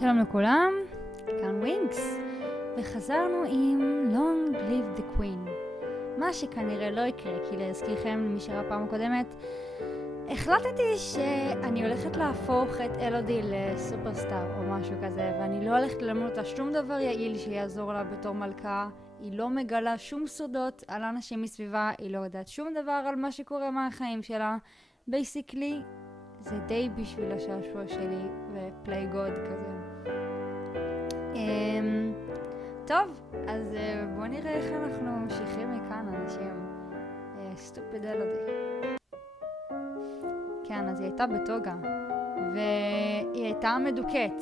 שלום לכולם, כאן ווינקס, וחזרנו עם Long Live the Queen. מה שכנראה לא יקרה, כי להזכירכם למי שראה פעם הקודמת, החלטתי שאני הולכת להפוך את אלודי לסופרסטאר או משהו כזה, ואני לא הולכת ללמוד אותה שום דבר יעיל שיעזור לה בתור מלכה. היא לא מגלה שום סודות על אנשים מסביבה, היא לא יודעת שום דבר על מה שקורה מהחיים שלה. בייסיקלי, זה די בשביל השעשוע שלי ופליי גוד כזה. טוב, אז בואו נראה איך אנחנו ממשיכים מכאן, אנשים. סטופיד אלודי. כן, אז היא הייתה בטוגה, והיא הייתה מדוכאת.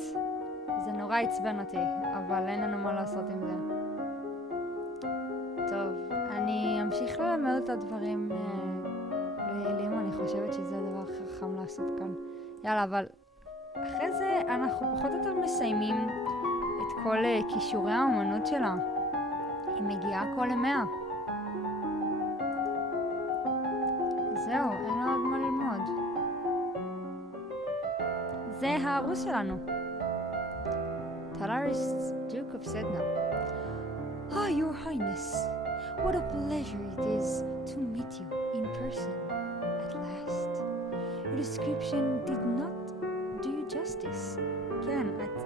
זה נורא עצבן אותי, אבל אין לנו מה לעשות עם זה. טוב, אני אמשיך ללמד את הדברים לא יעילים, אני חושבת שזה הדבר חכם לעשות כאן. יאללה, אבל אחרי זה אנחנו פחות או יותר מסיימים את כל כישורי האמנות שלה. היא מגיעה כל 100. זהו, אין לה עוד מה ללמוד. זה הארוס שלנו. Talaris, Duke of Sedna. Ah, your highness, what a pleasure it is to meet you in person at last. Your description did not do you justice. כן, את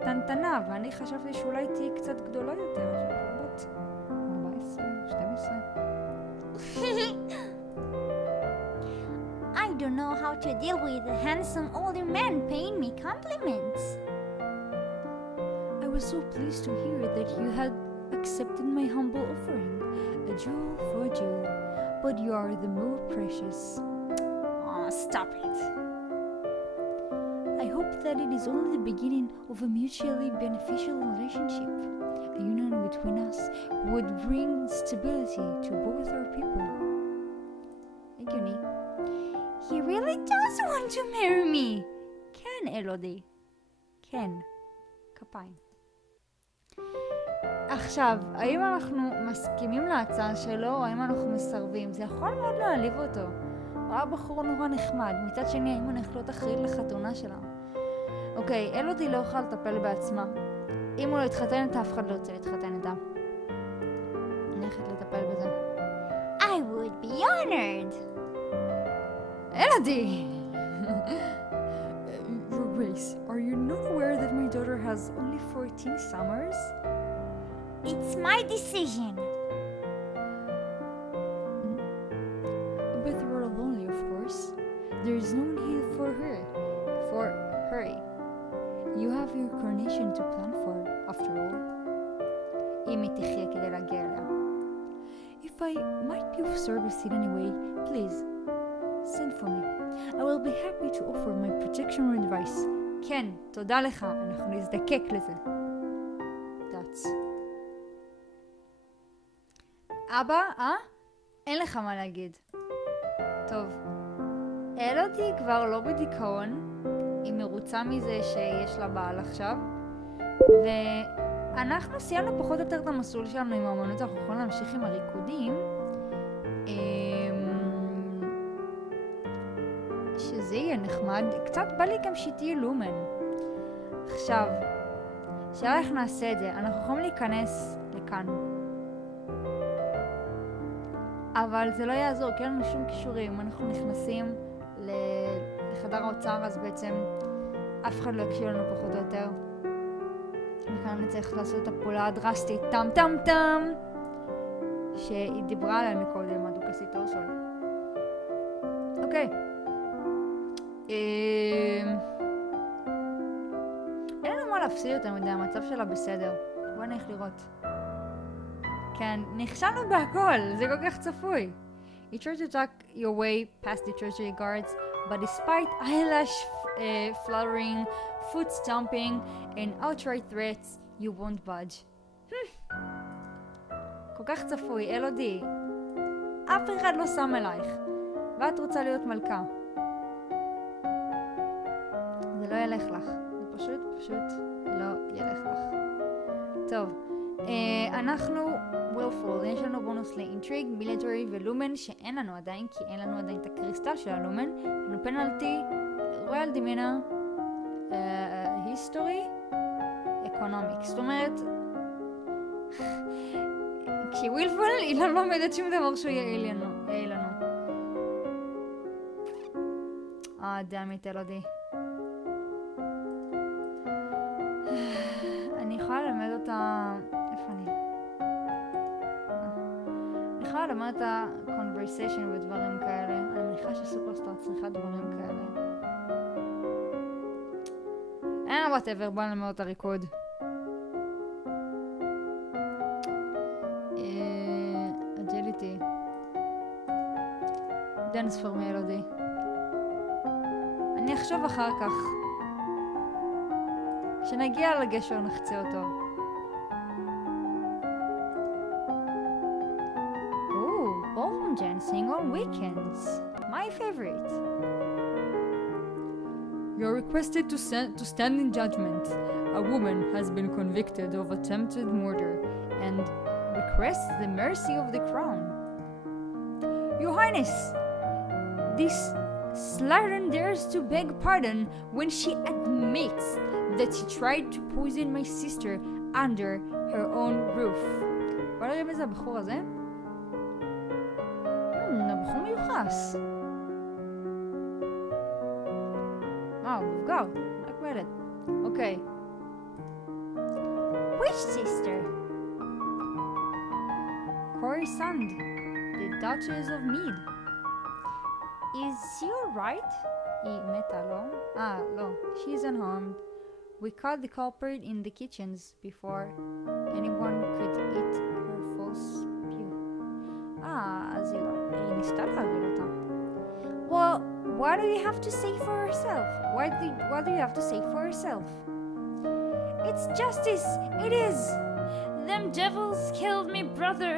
קטנטנה, ואני חשבתי שאולי תהיי קצת גדולה יותר, בת 14, 12. I don't know how to deal with a handsome older man paying me compliments. I was so pleased to hear that you had accepted my humble offering, a jewel for a jewel, but you are the more precious. Oh, stop it. I hope that it is only the beginning of a mutually beneficial relationship. A union between us would bring stability to both our people. הגיוני. He really does want to marry me. כן, אלודי. כן. כפיים. עכשיו, האם אנחנו מסכימים להצעה שלו, או האם אנחנו מסרבים? זה יכול מאוד להעליב אותו. הוא היה בחור נורא נחמד. מצד שני, האם אני יכולה אחראית לחתונה שלה? אוקיי, אלודי לא יכולה לטפל בעצמה. אם הוא לא יתחתן איתה, אף אחד לא יוצא להתחתן איתה. אני הולכת לטפל בזה. I would be honored. אלודי! Your Grace, are you not aware that my daughter has only 14 summers? It's my decision. But you are lonely, of course. There is no need for hurry. You have your coronation to plan for, after all. אם היא תחיה כדי להגיע אליה. If I might be of service in any way, please, send for me. I will be happy to offer my protection or advice. כן, תודה לך, אנחנו נזדקק לזה. That's. אבא, אין לך מה להגיד. טוב. אלודי כבר לא בדיכאון. היא מרוצה מזה שיש לה בעל עכשיו. ואנחנו סיימנו פחות או יותר את המסלול שלנו עם האמנות, אנחנו יכולים להמשיך עם הריקודים. שזה יהיה נחמד. קצת בא לי גם שתהיה לומן. עכשיו, שאלה איך נעשה את זה. אנחנו יכולים להיכנס לכאן. אבל זה לא יעזור, כי אין לנו שום קישורים. אם אנחנו נכנסים לחדר האוצר, אז בעצם אף אחד לא יקשיב לנו פחות או יותר. וכאן נצטרך לעשות את הפעולה הדרסטית, טם טם טם, שהיא דיברה עליה מקודם, הדוכסיטור שלו. אוקיי. אין לנו מה להפסיד יותר מדי, המצב שלה בסדר. בוא נלך לראות. כן, נכשלנו בהכל, זה כל כך צפוי. You tried to talk your way past the treasury guards, but despite eyelash fluttering, foot stomping, and outright threats, you won't budge. כל כך צפוי, אלודי. אף אחד לא שם אלייך, ואת רוצה להיות מלכה. זה לא ילך לך. זה פשוט לא ילך לך. טוב, אנחנו willful, יש לנו בונוס לאינטריג, מיליטרי ולומן שאין לנו עדיין, כי אין לנו עדיין את הקריסטל של הלומן. יש לנו פנלטי, רויאל דימינה, history, economics. זאת אומרת, כשווילפול היא לא לומדת שום דבר שהוא יעיל לנו. דאמית אלודי. אני יכולה ללמד אותה... איפה אני? אני יכולה ללמד אותה conversation ודברים כאלה. אני מניחה שסופרסטאר צריכה דברים כאלה. whatever, בוא נלמד אותה ריקוד. agility. dance for me אלודי. אני אחשוב אחר כך. כשנגיע לגשר נחצה אותו. Ballroom dancing on weekends. My favorite. You're requested to stand in judgment. A woman has been convicted of attempted murder and requests the mercy of the crown. Your Highness, this slattern dares to beg pardon when she admits that she tried to poison my sister under her own roof. בוא נראה מי זה הבחור הזה? הבחור מיוחס. וואו, מבוגר. רק מלד. אוקיי. Which sister? Corey Sand, the Duchess of Mead. Is she alright? היא מתה, לא? לא. She's unharmed. We caught the culprit in the kitchens before anyone could eat her false spew. אז היא ניסתה להרגיל אותה. Well, what do you have to say for herself? What do you have to say for herself? It's justice, it is. Them devils killed me brother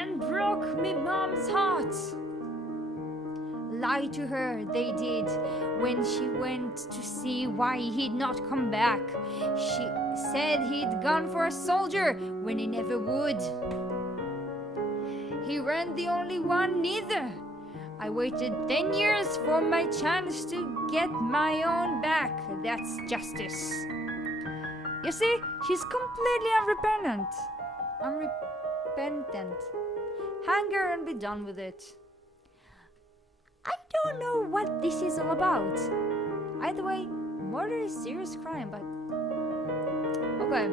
and broke me mom's heart. Lie to her, they did, when she went to see why he'd not come back. She said he'd gone for a soldier when he never would. He ran the only one neither. I waited 10 years for my chance to get my own back. That's justice. You see, she's completely unrepentant. Hang her and be done with it. I don't know what this is all about. Either way, murder is a serious crime, but... Okay.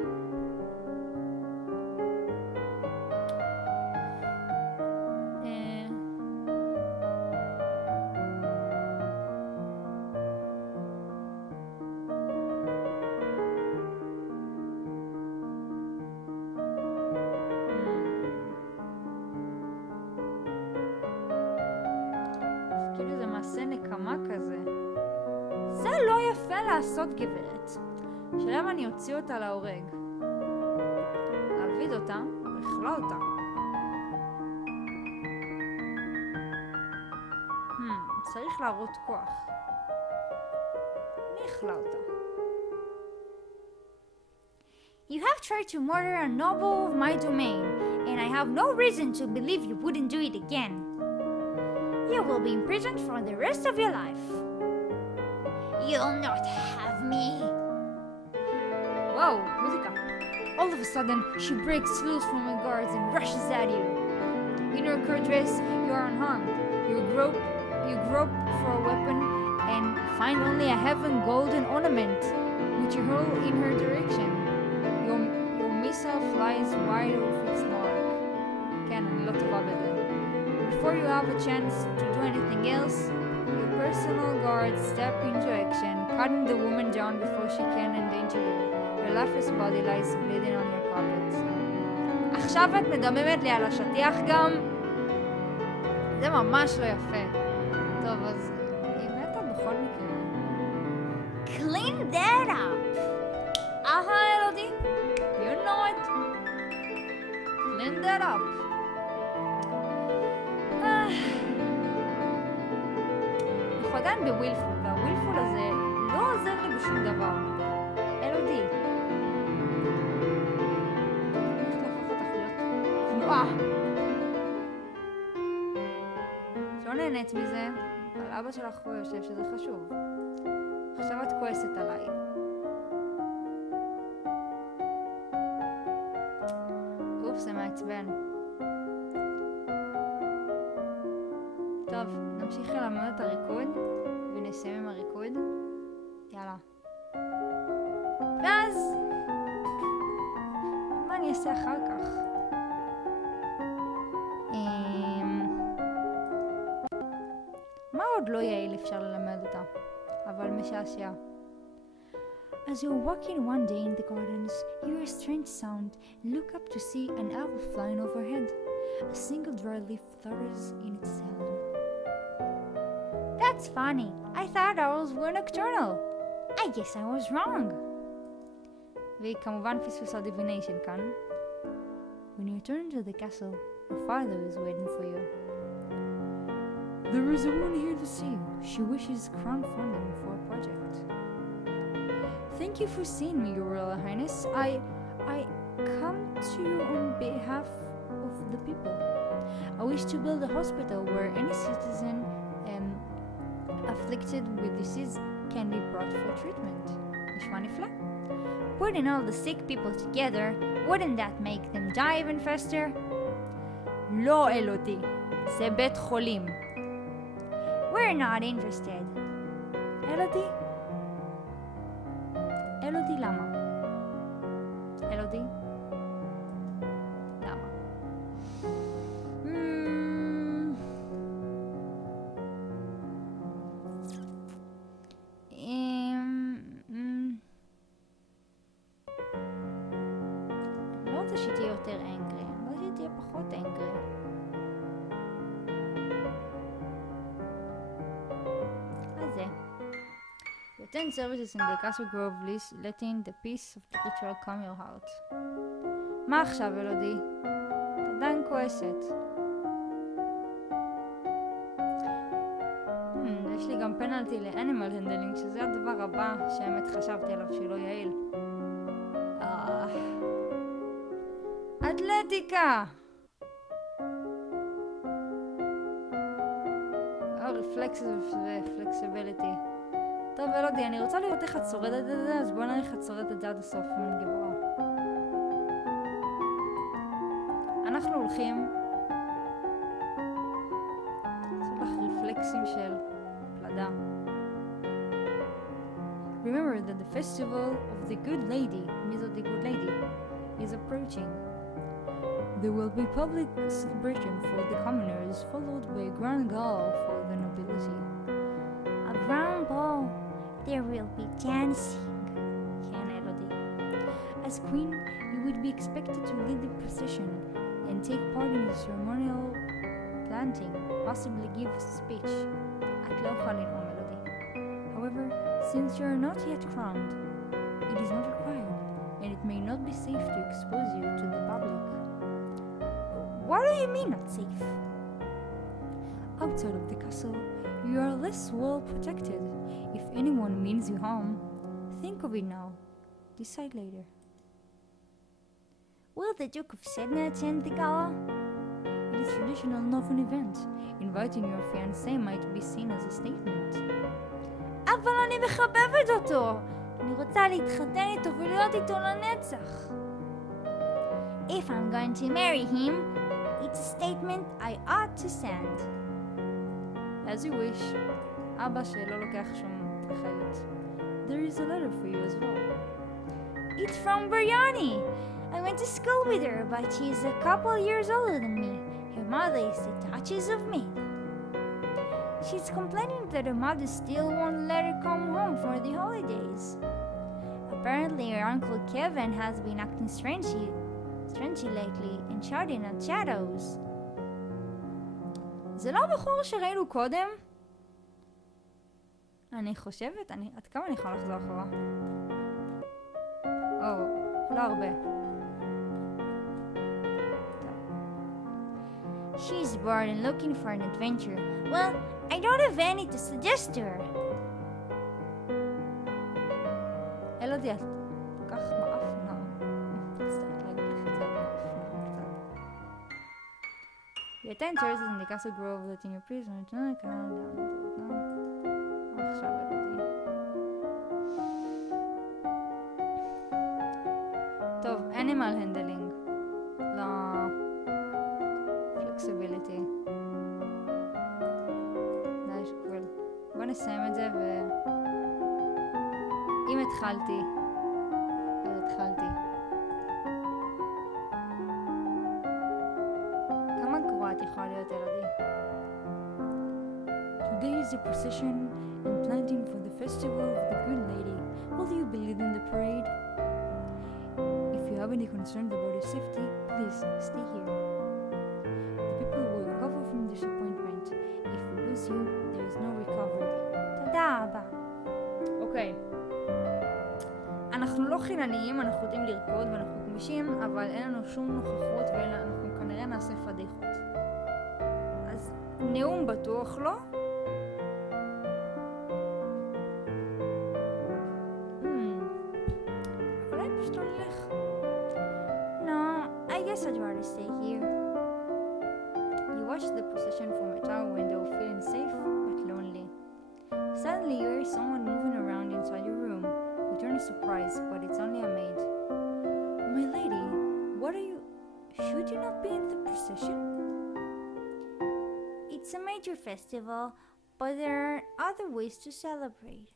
לעשות גברת, שלמה אני אוציא אותה להורג, להעביד אותה ולכלוא אותה. צריך להראות כוח. אני אכלא אותה. You have tried to murder a noble of my domain, and I have no reason to believe you wouldn't do it again. You will be imprisoned for the rest of your life. You'll not have me. Whoa, musica. All of a sudden, she breaks loose from her guards and rushes at you. In her court dress, you are unharmed. You grope for a weapon and find only a heaven golden ornament, which you hurl in her direction. Your missile flies wide of its mark. כן, אני לא טובה בזה. Before you have a chance to do anything else, your personal guards step into action, cutting the woman down before she can endanger you. Your lifeless body lies bleeding on your carpet. עכשיו את מדממת לי על השטיח גם? זה ממש לא יפה. טוב, אז היא מתה בכל מקרה. Clean that up. אלודי. You know it. Clean that up. אנחנו עדיין בווילפול, והווילפול הזה לא עוזר לי בשום דבר. אלודי. איך להפוך אותך להיות תנועה? שלא נהנית מזה, אבל אבא שלך הוא יושב שזה חשוב. עכשיו את כועסת עליי. זה מעצבן. טוב, נמשיך ללמוד את הריקוד, ונסיים עם הריקוד. יאללה. ואז, מה אני אעשה אחר כך? מה עוד לא יעיל אפשר ללמד אותה? אבל משעשע. As you're walking one day in the gardens, you hear a strange sound. Look up to see an owl flying overhead. A single dry leaf flutters in its cell. That's funny. I thought owls were nocturnal. I guess I was wrong. והיא כמובן פספסה divination כאן. When you return to the castle, your father is waiting for you. There is a woman here to see you. She wishes crowdfunding for a project. Thank you for seeing me, Your Royal Highness. I come to you on behalf of the people. I wish to build a hospital where any citizen afflicted with disease can be brought for treatment. נשמע נפלא. Putting all the sick people together, wouldn't that make them die even faster? לא, אלודי. זה בית חולים. We're not interested. אלודי? אלודי למה? אלודי? למה? לא רוצה שתהיה יותר אנגרי, אני רוצה שתהיה פחות אנגרי. אז זה. You attend services in the Castle Grove, letting the peace of the ritual calm your heart. מה עכשיו, אלודי? את עדיין כועסת. יש לי גם פנלטי לאנימל הנדלינג, שזה הדבר הבא שהאמת חשבתי עליו שלא יעיל. אתלטיקה! רפלקסיב ופלקסיביליטי. טוב, אלודי, אני רוצה לראות איך את שורדת את זה, אז בוא נראה איך את שורדת את זה עד הסוף, מן גיבורה. אנחנו הולכים לעשות לך רפלקסים של פלדה. Remember that the festival of the good lady, מי זאת the good lady, is approaching. There will be public celebration for the commoners, followed by a grand gala for the nobility. A grand ball. There will be dancing. כן, אלודי. As queen, you would be expected to lead the procession and take part in the ceremonial planting, possibly give a speech. את לא יכולה לנאום, אלודי. However, since you are not yet crowned, it is not required, and it may not be safe to expose you to the public. What do you mean not safe? Outside of the castle, you are less well protected. If anyone means you harm, think of it now. Decide later. Will the Duke of Sedna attend the gala? It is traditional, not an event. Inviting your fiancé might be seen as a statement. אבל אני מחבבת אותו! אני רוצה להתחתן איתו ולהיות איתו לנצח. If I'm going to marry him, it's a statement I ought to send. As you wish. אבא שלא לוקח שום אחריות. There is a letter for you as well. It's from Biryani. I went to school with her, but she's a couple years older than me. Her mother is the Duchess of Mead. She's complaining that her mother still won't let her come home for the holidays. Apparently her uncle Kevin has been acting strangely lately and shouting at shadows. זה לא הבחור שראינו קודם? אני חושבת, עד כמה אני יכולה לחזור אחורה? לא הרבה. She's bored and looking for an adventure. Well, I don't have any to suggest to her. אלודי, את כל כך מאפנה. מצטערת להגיד לך את זה, מאפנה קצת. You attend services in the Castle Grove, letting your priest return to Canada. עכשיו אלודי. טוב, animal handling. לא... לסיים את זה אם התחלתי, אז התחלתי. כמה גרועה את יכולה להיות ילדי? Today is the procession and planting for the festival of the Good Lady. Will you be leading the parade? If you have any concerns about your safety, please stay here. The people will recover from disappointment. If we lose you, there is no recovery. תודה רבה. אוקיי. אנחנו לא חינניים, אנחנו יודעים לרקוד ואנחנו גמישים, אבל אין לנו שום נוכחות ואנחנו כנראה נעשה פדיחות. אז נאום בטוח לא? אולי פשוט לא נלך. No, I guess I'd rather stay here. You watch the procession from a tower window, feeling safe but lonely. Suddenly you hear someone moving around inside your room. You turn in surprise, but it's only a maid. My lady, what are you... Should you not be in the procession? It's a major festival, but there are other ways to celebrate.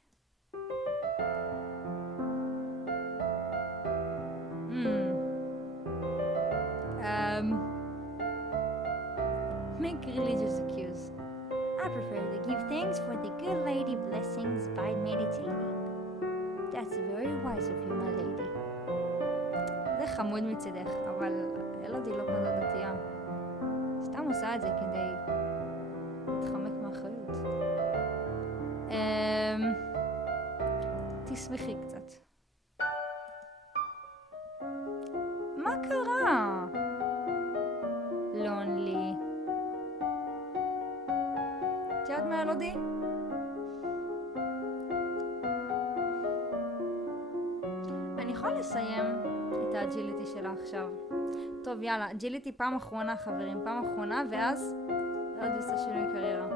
Make religious accuse. I prefer to give thanks for the good lady blessings by meditating. That's very wise of you, my lady. זה חמוד מצדך, אבל אלודי לא כזאת דתייה. סתם עושה את זה כדי להתחמק מאחריות. תשמחי קצת. מה קרה? לונלי. את יודעת מה אלודי? אני יכולה לסיים את האג'יליטי שלה עכשיו. טוב, יאללה, אג'יליטי פעם אחרונה, חברים, פעם אחרונה, ואז עוד עושה שינוי קריירה.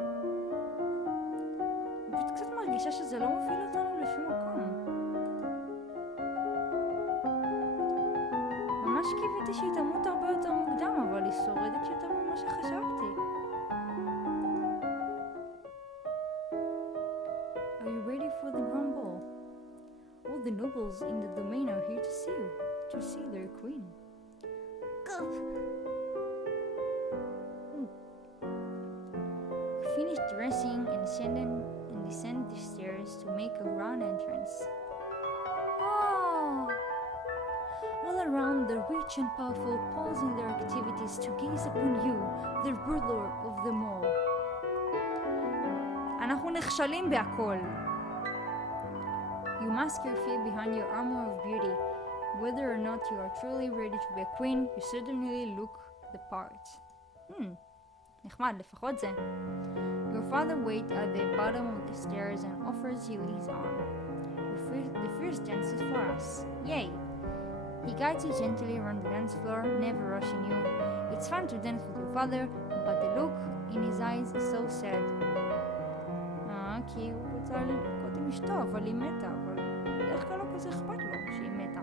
אני פשוט קצת מרגישה שזה לא מוביל אותנו לשום מקום. ממש קיוויתי שהיא תמות הרבה יותר מוקדם, אבל היא שורדת יותר ממה שחשבתי. Are you ready for the grand ball? All the nobles in the domain are here to see you, to see their queen. Go. We finished dressing and descend the stairs to make a grand entrance. Oh, All around, the rich and powerful pause in their activities to gaze upon you, the ruler of them all. אנחנו נכשלים בהכל. You mask your fear behind your armor of beauty. Whether or not you are truly ready to be a queen, you certainly look the part. נחמד, לפחות זה. Your father waits at the bottom of the stairs and offers you his arm. The first dance is for us. Yay! He guides you gently around the dance floor, never rushing you. It's fun to dance with your father, but the look in his eyes is so sad. כי הוא רוצה לרקוד עם אשתו, אבל היא מתה, אבל בדרך כלל לא כזה אכפת לו שהיא מתה.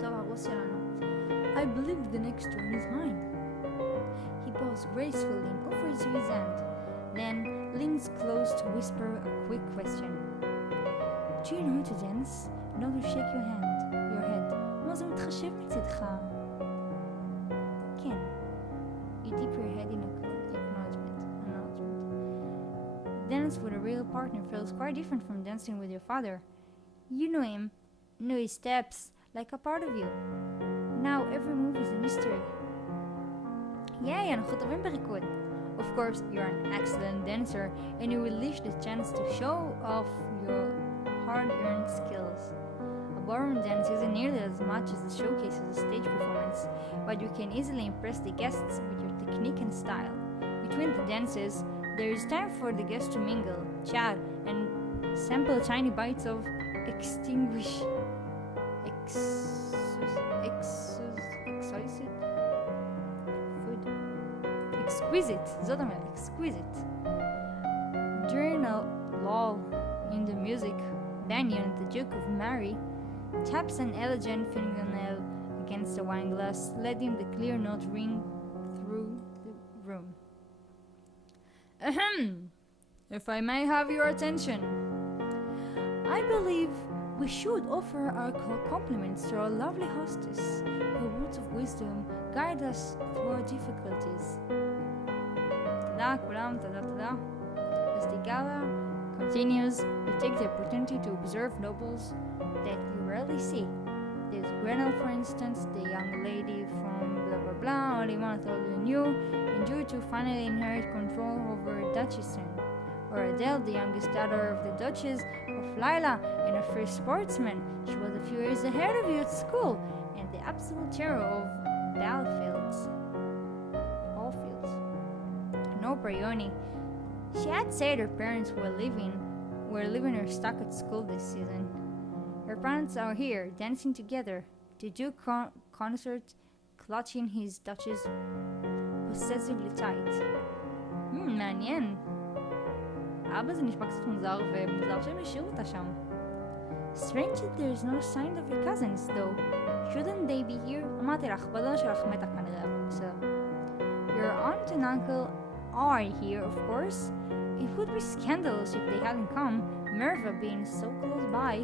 טוב, הרוס שלנו. I believe the next turn is mine. He bows gracefully and offers you his hand, then leans close to whisper a quick question. Do you know how to dance? No, to shake your head. מה זה מתחשב מצדך? כן. You dip your head in acknowledgement. Dance with a real partner feels quite different from dancing with your father. You know him, know his steps, like a part of you. Now every move is a mystery. Yay, אנחנו טובים בריקוד. Of course, you're an excellent dancer, and you will relish the chance to show off your hard-earned skills. A ballroom dance isn't nearly as much as a showcase as a stage performance, but you can easily impress the guests with your technique and style. Between the dances, there is time for the guests to mingle, chat, and sample tiny bites of exquisite, זאת אומרת, exquisite. During a lull in the music, Daniel, the Duke of Mary, taps an elegant fingernail against a wine glass, letting the clear note ring through the room. Ahem! If I may have your attention, I believe we should offer our compliments to our lovely hostess. Her words of wisdom guide us through our difficulties. תודה, כולם, תודה. As the gala continues, we take the opportunity to observe nobles that you rarely see. There's Grenell, for instance, the young lady from blah blah blah, only one older than you, and due to finally inherit control over Dutchison. Or Adele, the youngest daughter of the Duchess of Lila, and a first sportsman. She was a few years ahead of you at school, and the absolute hero of Ballfields. No Brioni. She had said her parents were leaving her stuck at school this season. Her parents are here, dancing together. The Duke concert, clutching his Duchess possessively tight. מעניין. אבא זה נשמע קצת מוזר, ומוזר שהם השאירו אותה שם. Strange that there's no sign of your cousins, though. Shouldn't they be here? אמרתי לך, בדודה שלך מתה כנראה, אבל בסדר. Your aunt and uncle are here, of course. It would be scandalous if they hadn't come, Merva being so close by.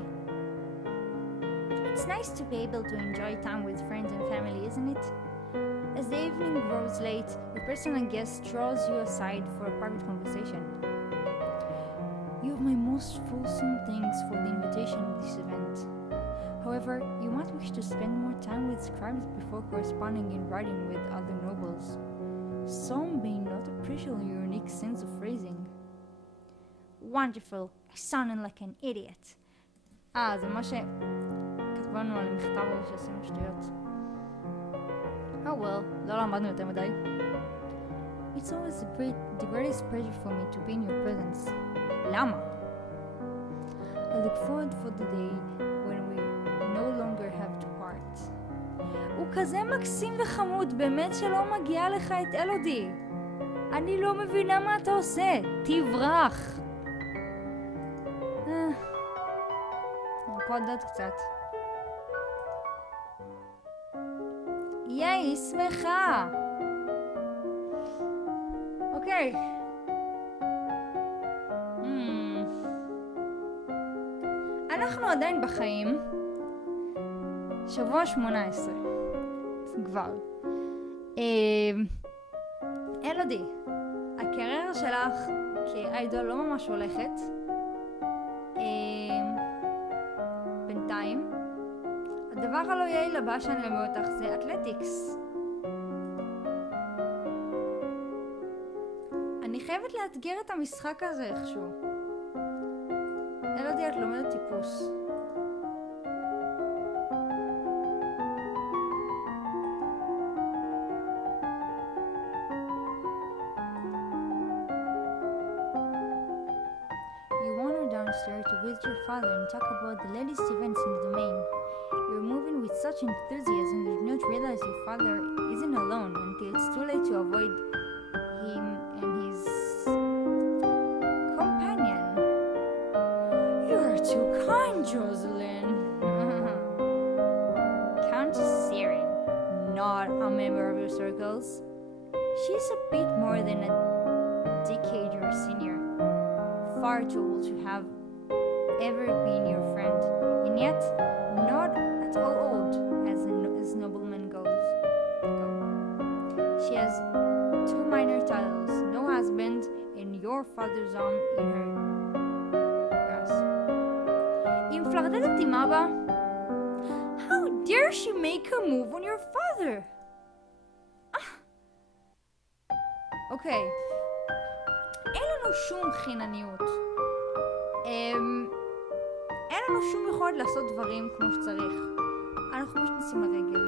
It's nice to be able to enjoy time with friends and family, isn't it? As the evening grows late, your personal guest draws you aside for a private conversation. You have my most fulsome thanks for the invitation to this event. However, you might wish to spend more time with scribes before corresponding in writing with other nobles. Some may not appreciate your unique sense of phrasing. Wonderful. I sounded like an idiot. זה מה שכתבו לנו על מכתב שעשינו שטויות. Oh well, לא למדנו יותר מדי. It's always the greatest pleasure for me to be in your presence. למה? I look forward for the day when we no longer have to part. הוא כזה מקסים וחמוד, באמת שלא מגיע לך את אלודי. אני לא מבינה מה אתה עושה, תברח. אני קודדת קצת. ייי, שמחה. אוקיי. אנחנו עדיין בחיים. שבוע 18. כבר. אלודי, הקריירה שלך כאיידול לא ממש הולכת. בינתיים. הדבר הלא יעיל הבא שאני אלמד אותך זה אתלטיקס. אני חייבת לאתגר את המשחק הזה איכשהו. אלודי, את לומדת טיפוס. To visit your father and talk about the latest events in the domain. You're moving with such enthusiasm that you do not realize your father isn't alone until it's too late to avoid him and his companion. You're too kind, Jocelyn. Countess Siren, not a member of your circles. She's a bit more than a decade your senior. Far too old to have ever been your friend, and yet not at all old as nobleman goes. She has 2 minor titles, no husband, and your father's arm in her grasp. היא מפלרטטת עם אבא. How dare she make a move on your father? אוקיי. אין לנו שום חינניות. אין לנו שום יכולת לעשות דברים כמו שצריך. אנחנו פשוט נשים לרגל.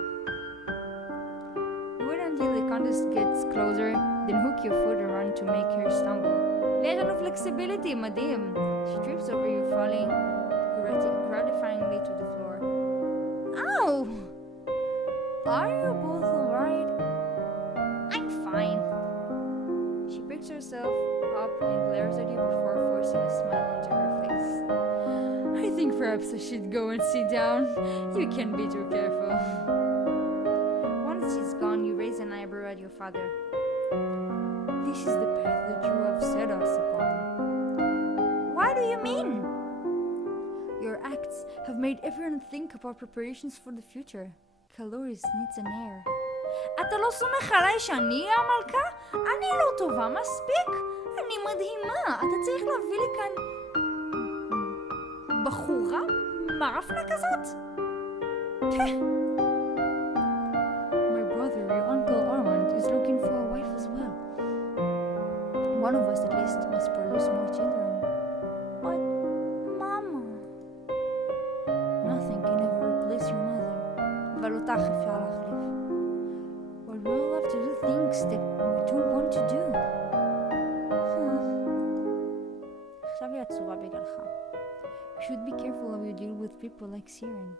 Wait until the contest gets closer, then hook your foot around to make her stumble. ויש לנו flexibility, מדהים. She trips over you, falling gratifyingly to the floor. Ow! Are you both alright? I'm fine. She picks herself up and glares at you before forcing a smile onto her face. I think perhaps I should go and sit down. You can't be too careful. Once she's gone, you raise an eyebrow at your father. This is the path that you have set us upon. do you mean? Your acts have made everyone think about preparations for the future. Calories needs an heir. אתה לא סומך עליי שאני המלכה? אני לא טובה מספיק? אני מדהימה. אתה צריך להביא לי כאן בחורה מעפנה כזאת? My brother, your uncle Armand, is looking for a wife as well. One of us at least must produce more children. But, Mama... Nothing can ever replace your mother. אבל אותך אפשר להחליף. But we all have to do things that we don't want to do. עכשיו היא עצובה בגללך. You should be careful how you deal with people like Siren.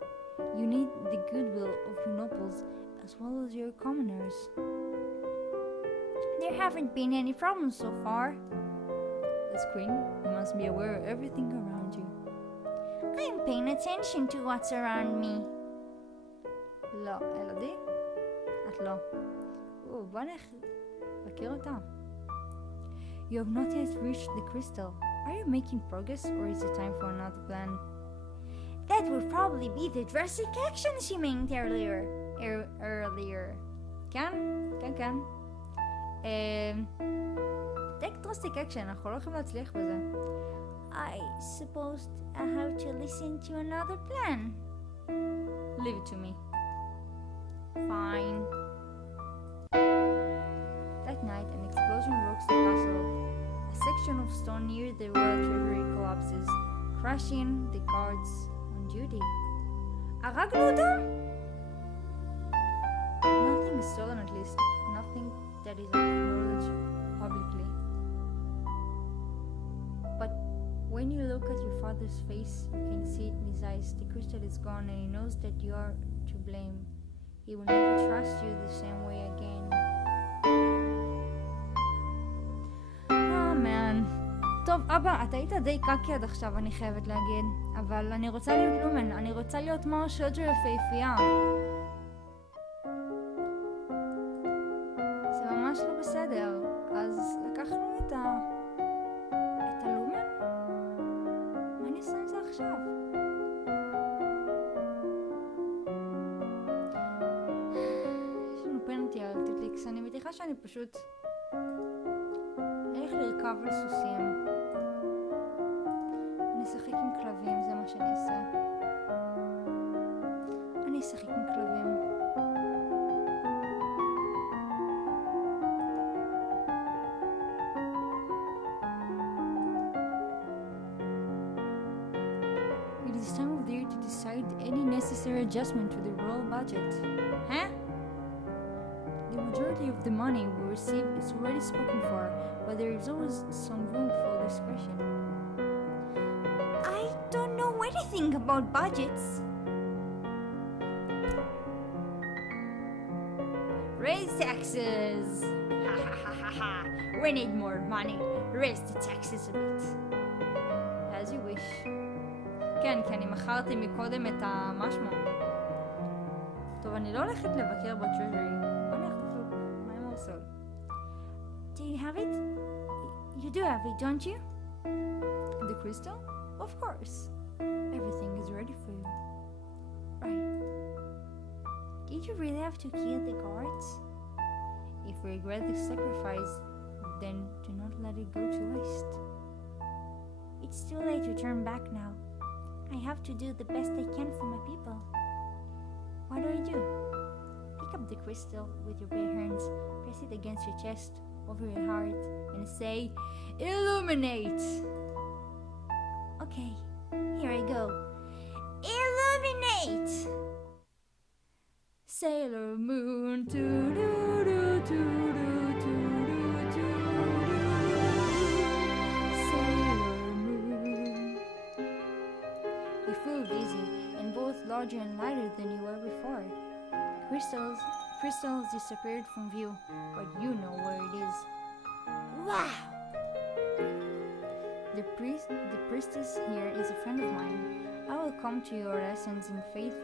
You need the goodwill of your nobles as well as your commoners. There haven't been any problems so far. As queen, you must be aware of everything around you. I'm paying attention to what's around me. לא, אלודי? את לא. בוא נכיר אותה. You have not yet reached the crystal. Are you making progress or is it time for another plan? That would probably be the drastic action she meant earlier. כן? כן. Take drastic action, אנחנו לא יכולים להצליח בזה. I suppose I have to listen to another plan. Leave it to me. Fine. That night, an explosion rocks the castle. A section of stone near the royal treasury collapses, crashing the guards on duty. הרגנו אותם? Nothing is stolen, at least. Nothing that is acknowledged publicly. But when you look at your father's face, you can see it in his eyes. The crystal is gone and he knows that you are to blame. He will never trust you the same way again. טוב, אבא, אתה היית די קקי עד עכשיו, אני חייבת להגיד. אבל אני רוצה להיות לומן, אני רוצה להיות מרשת יפהפייה. זה ממש לא בסדר. אז לקחנו את הלומן? מה אני אעשה עם זה עכשיו? יש לנו פנטי על טיטליקס, אני בטוחה שאני פשוט אלך לרכב על סוסים. אני אשחק עם כלבים, זה מה שאני אעשה. אני אשחק עם כלבים. It is time of the year to decide any necessary adjustment to the royal budget. Huh? The majority of the money we receive is already spoken for, but there is always some room for discretion. I don't know anything about budgets. Raise taxes. Ha ha ha ha ha. We need more money. Raise the taxes a bit. As you wish. כן, כי אני מכרתי מקודם את המשמו. טוב, אני לא הולכת לבקר בטרז'רי. בוא נחליף מה הם עושות. Do you have it? You do have it, don't you? The crystal? Of course. Everything is ready for you. Right. Did you really have to kill the guards? If you regret the sacrifice, then do not let it go to waste. It's too late to turn back now. I have to do the best I can for my people. What do? Pick up the crystal with your bare hands, press it against your chest, over your heart, and say, Illuminate! Okay, here I go. Illuminate! Sailor moon, doo-doo-doo-doo-doo-doo-doo-doo. Sailor moon. You feel dizzy and both larger and lighter than you were before. Crystals disappeared from view, but you know where it is. Wow! The priestess here is a friend of mine. I will come to your lessons in faith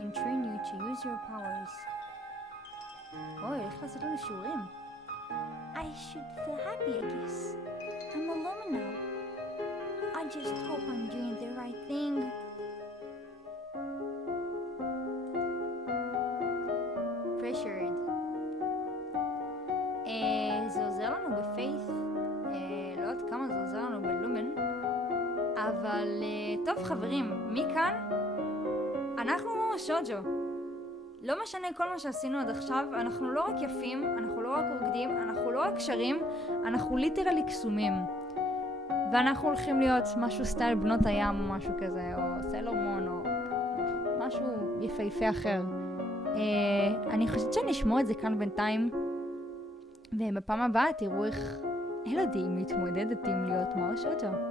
and train you to use your powers. אוי, איך לעשות לנו שיעורים? I should feel happy, I guess. I'm alone now. I just hope I'm doing the right thing. pressured. זה עוזר לנו בפייס, לא יודעת כמה זה עוזר לנו בלומן, אבל טוב חברים, מכאן אנחנו שוג'ו. לא משנה כל מה שעשינו עד עכשיו, אנחנו לא רק יפים, אנחנו לא רק רוקדים, אנחנו לא רק שרים, אנחנו ליטרלי קסומים. ואנחנו הולכים להיות משהו סטייל בנות הים או משהו כזה, או סלומון או משהו יפהפה אחר. אני חושבת שנשמור את זה כאן בינתיים, ובפעם הבאה תראו איך אלודי מתמודדת עם להיות מר שוג'ו.